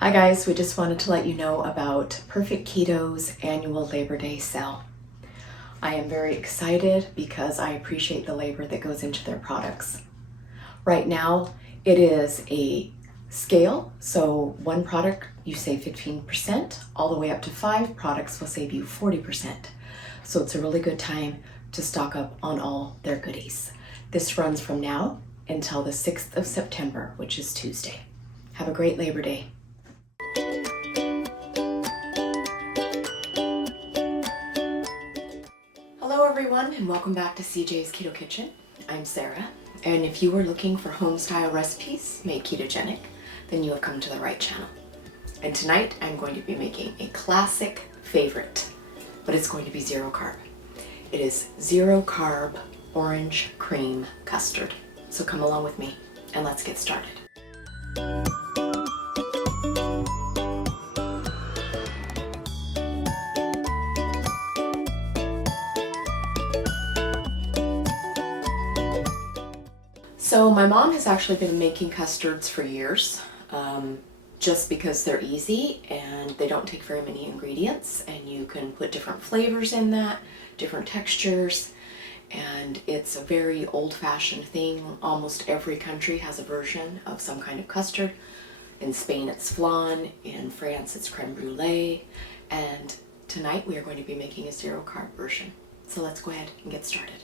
Hi guys, we just wanted to let you know about Perfect Keto's annual Labor Day sale. I am very excited because I appreciate the labor that goes into their products. Right now, it is a scale, so one product you save 15%, all the way up to 5 products will save you 40%. So it's a really good time to stock up on all their goodies. This runs from now until the 6th of September, which is Tuesday. Have a great Labor Day. Hello everyone and welcome back to CJ's Keto Kitchen. I'm Sarah, and if you were looking for home-style recipes made ketogenic, then you have come to the right channel. And tonight I'm going to be making a classic favorite, but it's going to be zero carb. It is zero carb orange cream custard. So come along with me and let's get started. So my mom has actually been making custards for years, just because they're easy and they don't take very many ingredients, and you can put different flavors in that, different textures, and it's a very old-fashioned thing. Almost every country has a version of some kind of custard. In Spain it's flan, in France it's creme brulee, and tonight we are going to be making a zero carb version. So let's go ahead and get started.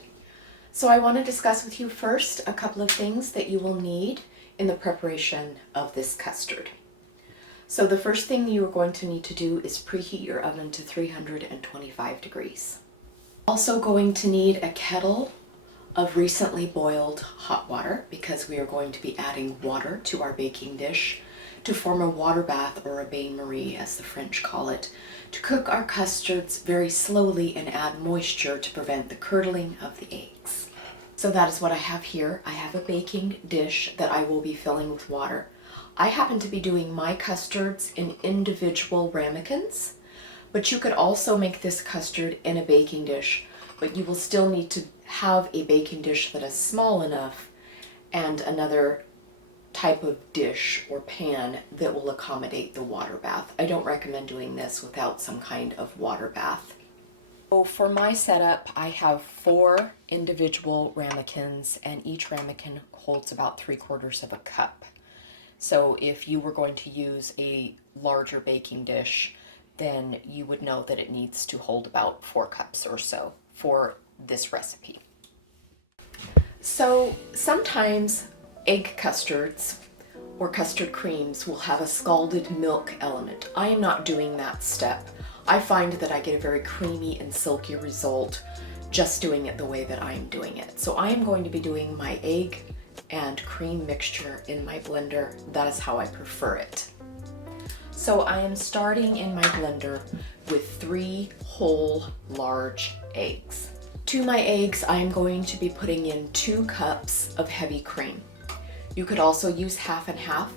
So I want to discuss with you first a couple of things that you will need in the preparation of this custard. So the first thing you are going to need to do is preheat your oven to 325 degrees. Also going to need a kettle of recently boiled hot water, because we are going to be adding water to our baking dish to form a water bath, or a bain-marie as the French call it, to cook our custards very slowly and add moisture to prevent the curdling of the eggs. So that is what I have here. I have a baking dish that I will be filling with water. I happen to be doing my custards in individual ramekins, but you could also make this custard in a baking dish, but you will still need to have a baking dish that is small enough and another type of dish or pan that will accommodate the water bath. I don't recommend doing this without some kind of water bath. So for my setup, I have 4 individual ramekins, and each ramekin holds about 3/4 of a cup. So if you were going to use a larger baking dish, then you would know that it needs to hold about 4 cups or so for this recipe. So sometimes egg custards or custard creams will have a scalded milk element. I am not doing that step. I find that I get a very creamy and silky result just doing it the way that I'm doing it. So I am going to be doing my egg and cream mixture in my blender. That is how I prefer it. So I am starting in my blender with 3 whole large eggs. To my eggs, I am going to be putting in 2 cups of heavy cream. You could also use half and half,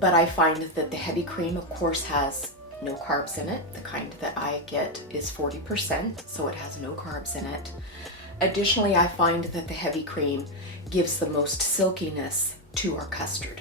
but I find that the heavy cream, of course, has no carbs in it. The kind that I get is 40%, so it has no carbs in it. Additionally, I find that the heavy cream gives the most silkiness to our custard.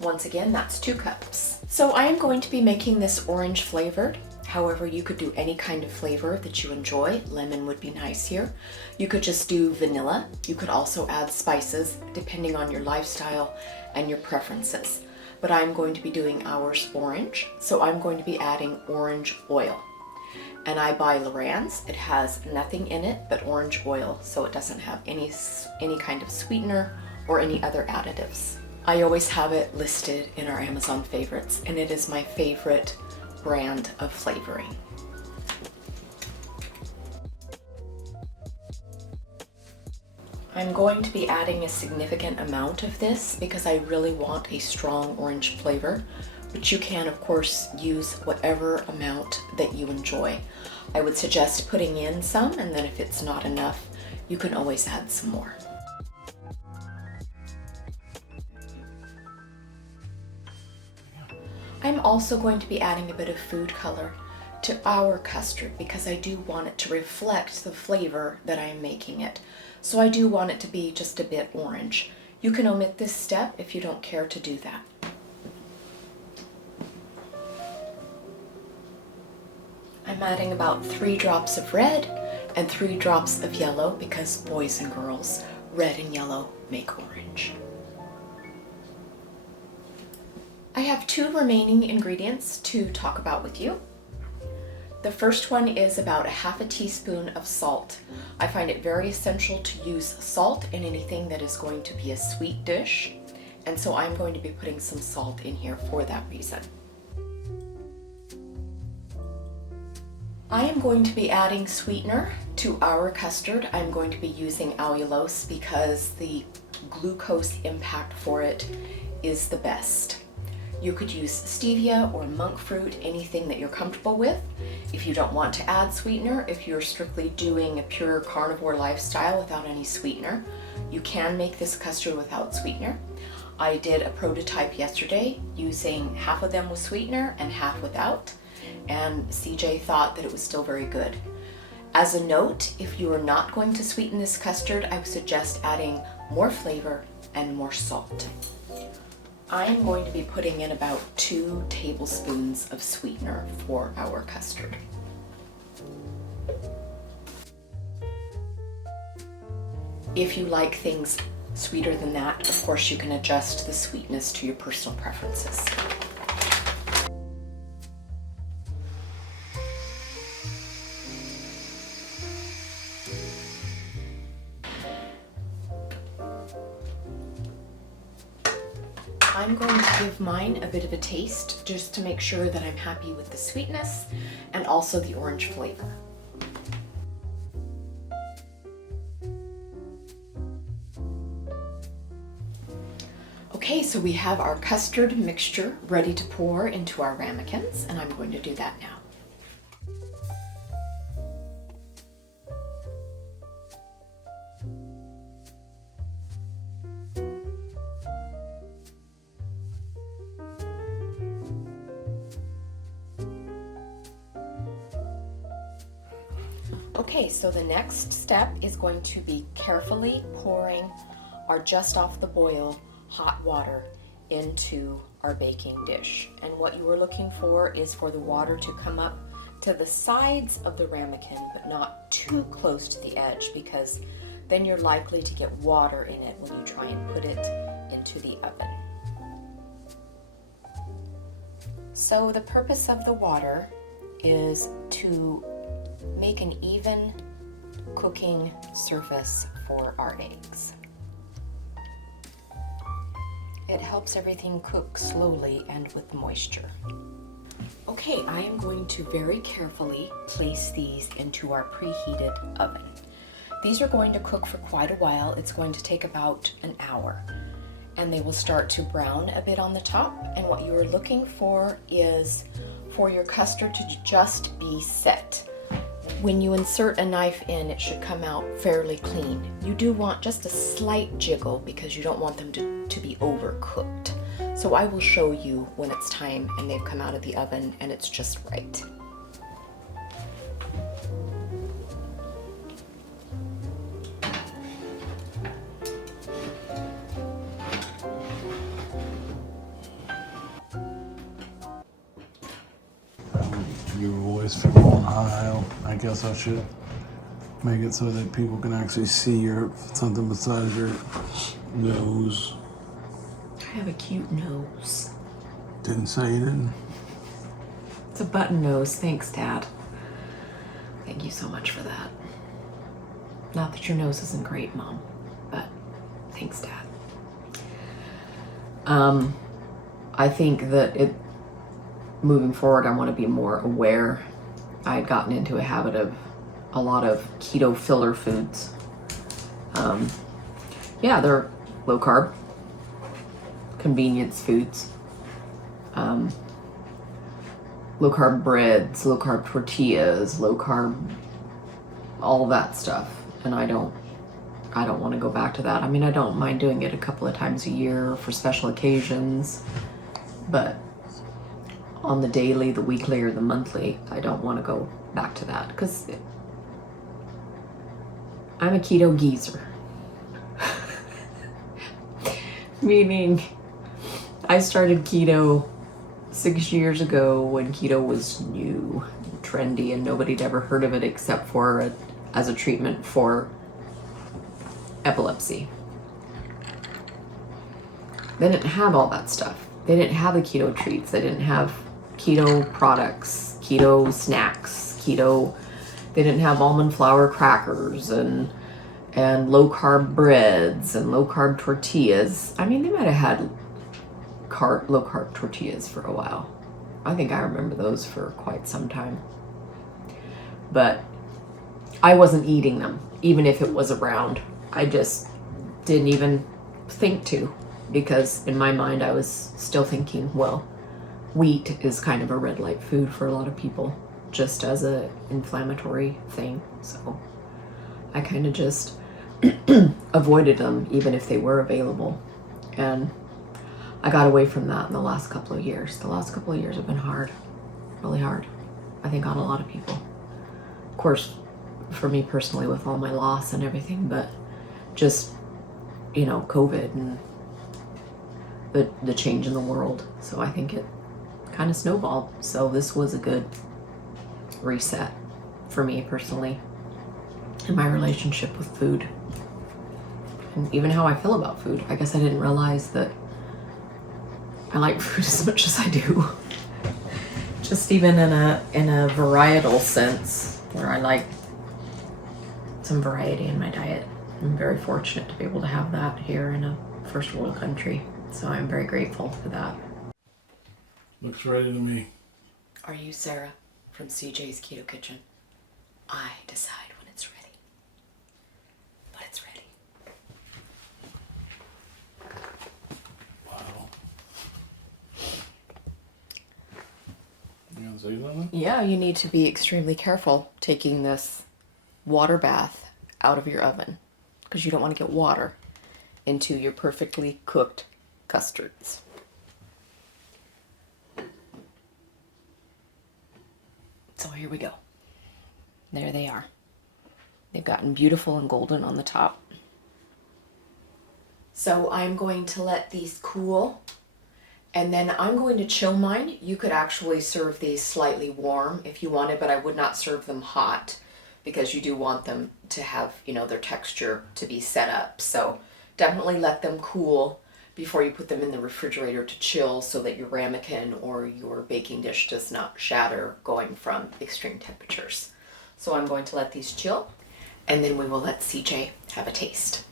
Once again, that's 2 cups. So I am going to be making this orange flavored. However, you could do any kind of flavor that you enjoy. Lemon would be nice here. You could just do vanilla. You could also add spices depending on your lifestyle and your preferences. But I'm going to be doing ours orange, so I'm going to be adding orange oil. And I buy Loran's. It has nothing in it but orange oil, so it doesn't have any kind of sweetener or any other additives. I always have it listed in our Amazon favorites, and it is my favorite brand of flavoring. I'm going to be adding a significant amount of this because I really want a strong orange flavor, but you can of course use whatever amount that you enjoy. I would suggest putting in some, and then if it's not enough, you can always add some more. I'm also going to be adding a bit of food color to our custard because I do want it to reflect the flavor that I'm making it. So I do want it to be just a bit orange. You can omit this step if you don't care to do that. I'm adding about 3 drops of red and 3 drops of yellow because boys and girls, red and yellow make orange. I have 2 remaining ingredients to talk about with you. The first one is about 1/2 teaspoon of salt. I find it very essential to use salt in anything that is going to be a sweet dish, and so I'm going to be putting some salt in here for that reason. I am going to be adding sweetener to our custard. I'm going to be using allulose because the glucose impact for it is the best. You could use stevia or monk fruit, anything that you're comfortable with. If you don't want to add sweetener, if you're strictly doing a pure carnivore lifestyle without any sweetener, you can make this custard without sweetener. I did a prototype yesterday using half of them with sweetener and half without, and CJ thought that it was still very good. As a note, if you are not going to sweeten this custard, I would suggest adding more flavor and more salt. I'm going to be putting in about 2 tablespoons of sweetener for our custard. If you like things sweeter than that, of course you can adjust the sweetness to your personal preferences. I'm going to give mine a bit of a taste just to make sure that I'm happy with the sweetness and also the orange flavor. Okay, so we have our custard mixture ready to pour into our ramekins, and I'm going to do that now. Okay, so the next step is going to be carefully pouring our just off the boil hot water into our baking dish. And what you are looking for is for the water to come up to the sides of the ramekin, but not too close to the edge, because then you're likely to get water in it when you try and put it into the oven. So the purpose of the water is to make an even cooking surface for our eggs. It helps everything cook slowly and with moisture. Okay, I am going to very carefully place these into our preheated oven. These are going to cook for quite a while. It's going to take about an hour, and they will start to brown a bit on the top. And what you are looking for is for your custard to just be set. When you insert a knife in, it should come out fairly clean. You do want just a slight jiggle because you don't want them to be overcooked. So I will show you when it's time and they've come out of the oven and it's just right. Your voice for going high. I guess I should make it so that people can actually see your something besides your nose. I have a cute nose. Didn't say you didn't. It's a button nose. Thanks, Dad. Thank you so much for that. Not that your nose isn't great, Mom, but thanks, Dad. I think that moving forward, I want to be more aware. I had gotten into a habit of a lot of keto filler foods. Yeah, they're low carb, convenience foods, low carb breads, low carb tortillas, low carb, all that stuff. And I don't want to go back to that. I mean, I don't mind doing it a couple of times a year for special occasions, but on the daily, the weekly, or the monthly, I don't want to go back to that because I'm a keto geezer. Meaning, I started keto 6 years ago when keto was new, trendy, and nobody'd ever heard of it except for as a treatment for epilepsy. They didn't have all that stuff. They didn't have the keto treats. They didn't have keto products, keto snacks, keto. They didn't have almond flour crackers and low carb breads and low carb tortillas. I mean, they might have had low carb tortillas for a while. I think I remember those for quite some time. But I wasn't eating them, even if it was around. I just didn't even think to, because in my mind I was still thinking, well, wheat is kind of a red light food for a lot of people, just as a inflammatory thing. So I kind of just avoided them, even if they were available. And I got away from that in the last couple of years. The last couple of years have been hard, really hard, I think, on a lot of people. Of course, for me personally, with all my loss and everything, but just, you know, COVID and the change in the world. So I think it kind of snowballed. So this was a good reset for me personally in my relationship with food, and even how I feel about food. I guess I didn't realize that I like food as much as I do. Just even in a varietal sense, where I like some variety in my diet. I'm very fortunate to be able to have that here in a first world country. So I'm very grateful for that. Looks ready to me. Are you Sarah from Cjsketokitchen? I decide when it's ready. But it's ready. Wow. You gonna say something? Yeah, you need to be extremely careful taking this water bath out of your oven, because you don't want to get water into your perfectly cooked custards. So here we go. There they are. They've gotten beautiful and golden on the top. So I'm going to let these cool, and then I'm going to chill mine. You could actually serve these slightly warm if you wanted, but I would not serve them hot, because you do want them to have, you know, their texture to be set up. So definitely let them cool before you put them in the refrigerator to chill, so that your ramekin or your baking dish does not shatter going from extreme temperatures. So I'm going to let these chill, and then we will let CJ have a taste.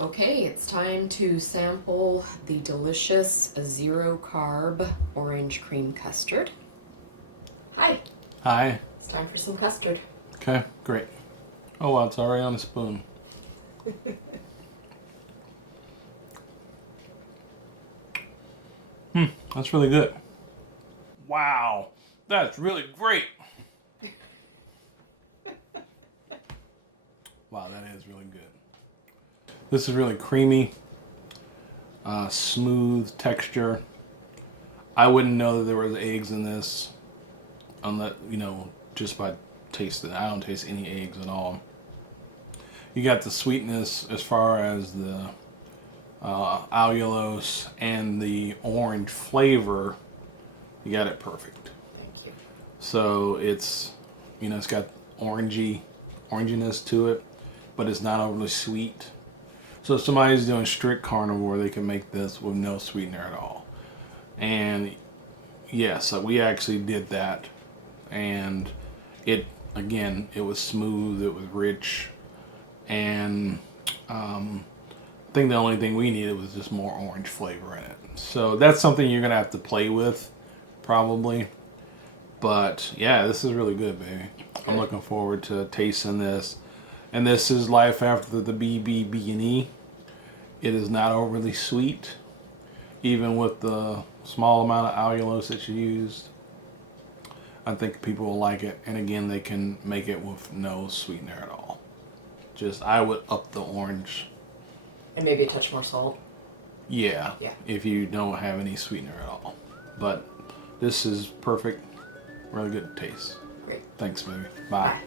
Okay, it's time to sample the delicious 0-carb orange cream custard. Hi. Hi. It's time for some custard. Okay, great. Oh wow, it's already on the spoon. That's really good. Wow, that's really great. Wow, that is really good. This is really creamy, smooth texture. I wouldn't know that there was eggs in this, unless, you know, just by tasting it. I don't taste any eggs at all. You got the sweetness as far as the allulose and the orange flavor. You got it perfect. Thank you. So it's, you know, it's got oranginess to it, but it's not overly sweet. So if somebody's doing strict carnivore, they can make this with no sweetener at all. And yes, we actually did that, and it, again, it was smooth, it was rich, and I think the only thing we needed was just more orange flavor in it. So that's something you're gonna have to play with, probably. But yeah, this is really good, baby. Good. I'm looking forward to tasting this. And this is life after the BBB&E. It is not overly sweet, even with the small amount of allulose that you used. I think people will like it. And again, they can make it with no sweetener at all. Just, I would up the orange. And maybe a touch more salt. Yeah, Yeah. if you don't have any sweetener at all. But this is perfect. Really good taste. Great. Thanks, baby. Bye. Bye.